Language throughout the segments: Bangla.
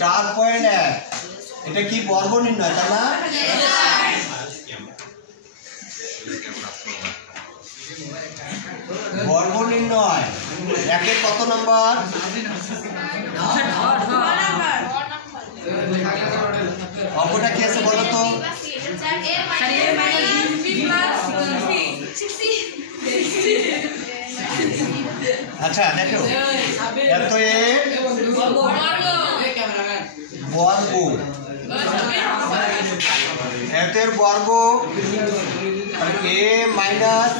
4.1 এটা কি বর্গ নির্ণয় তাই না? বর্গ নির্ণয় একের কত নাম্বার? অঙ্কটা কি আছে বলো তো? আচ্ছা দেখো, এত এর বর্গ, এতের বর্গ a minus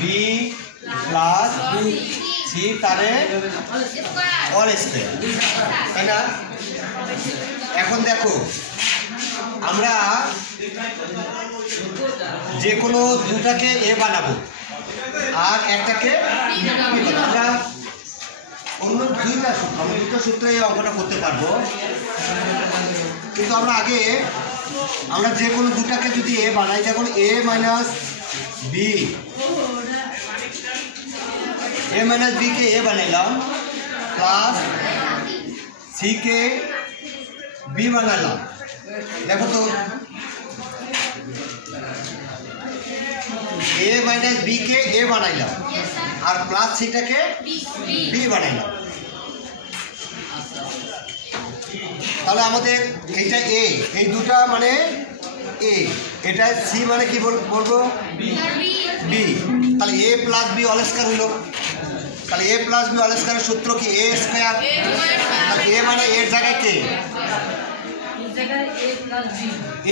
B plus C তারে অল স্কয়ার, তাই না? এখন দেখো, আমরা যে কোনো দুটাকে এ বানাবো আর একটাকে আমরা অন্য দুইটা সূত্রে এই অঙ্কটা করতে পারবো, কিন্তু আমরা আগে যে কোনো দুটাকে যদি এ বানাই, দেখুন এ মাইনাস বি, এ মাইনাস বি কে এ বানাইলাম প্লাস সি কে বি বানালাম। দেখো তো, এ মাইনাস বি কে এ বানাইলাম আর প্লাস সিটাকে বি বানাইলাম। তাহলে আমাদের এইটা এ, এই দুটা মানে এ, এটা সি মানে কি বলবো? বি। তাহলে A plus B all square হইল। তাহলে এ প্লাস বি অল স্কয়ারের সূত্র কি? A square. তাহলে এ মানে এর জায়গায় কে?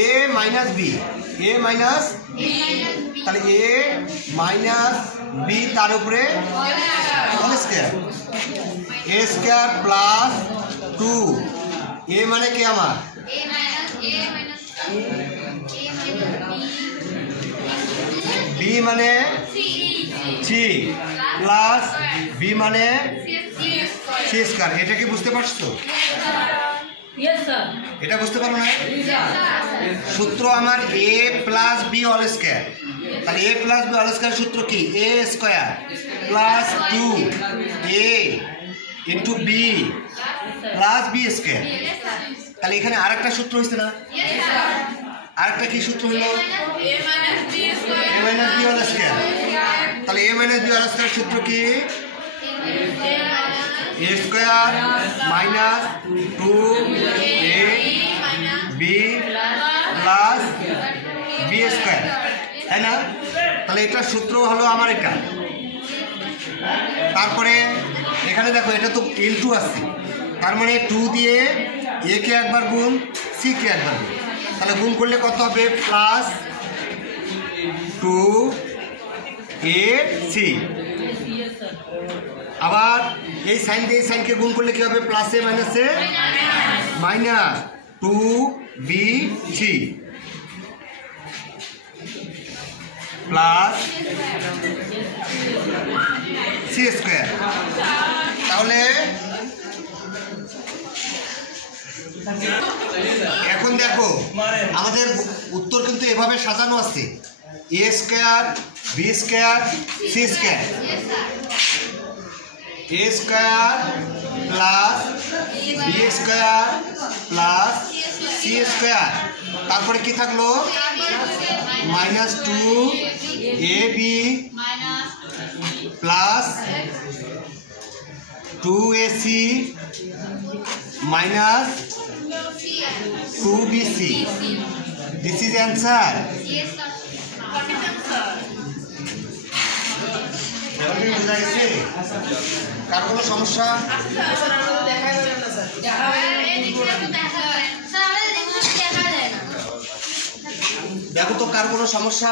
এ মাইনাস বি, এ মাইনাস, তাহলে এ মাইনাস বি তার উপরে whole square, A square plus 2, এ মানে কি আমার? বি মানে সি প্লাস বি মানে সি স্কয়ার। এটা কি বুঝতে পারছো? এটা বুঝতে পারো না? সূত্র আমার A plus B all square. তাহলে A plus B all square সূত্র কি? A square plus 2 A into B plus B square. তাহলে এখানে আরেকটা সূত্র হয়েছে না? আরেকটা কি সূত্র হলো? এ মাইনাস বি অল স্কয়ার। তাহলে এ মাইনাস বি অল স্কয়ার সূত্র কি? A square minus 2 A B plus B square, তাই না? তাহলে এটার সূত্র হলো আমার এটা। তারপরে এখানে দেখো, এটা তো ইনটু আসছে, তার মানে 2 দিয়ে এ কে একবার গুণ, সি কে একবার গুণ। তাহলে গুণ করলে কত হবে? Plus 2 A C. আবার এই সাইন দিয়ে এই সাইনকে গুণ করলে কি হবে? প্লাসে মাইনাসে minus 2 B C plus C square. তাহলে এখন দেখো, আমাদের উত্তর কিন্তু এভাবে সাজানো আছে, A square B square C square, A square plus B square plus C square. তারপরে কি থাকলো? Minus 2 A B plus 2 A C minus 2 B C. This is answer. বোঝা গেছে? কার কোনো সমস্যা? দেখো তো কার কোনো সমস্যা?